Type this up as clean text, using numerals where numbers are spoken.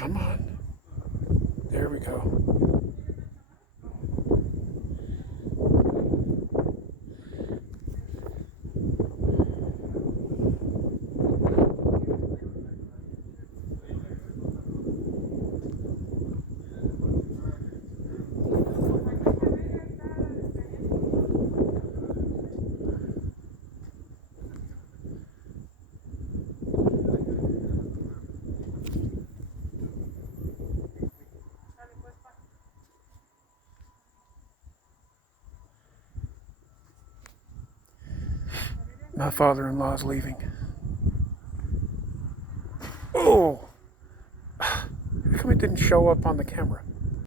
Come on. There we go. My father-in-law's leaving. Oh! How come it didn't show up on the camera?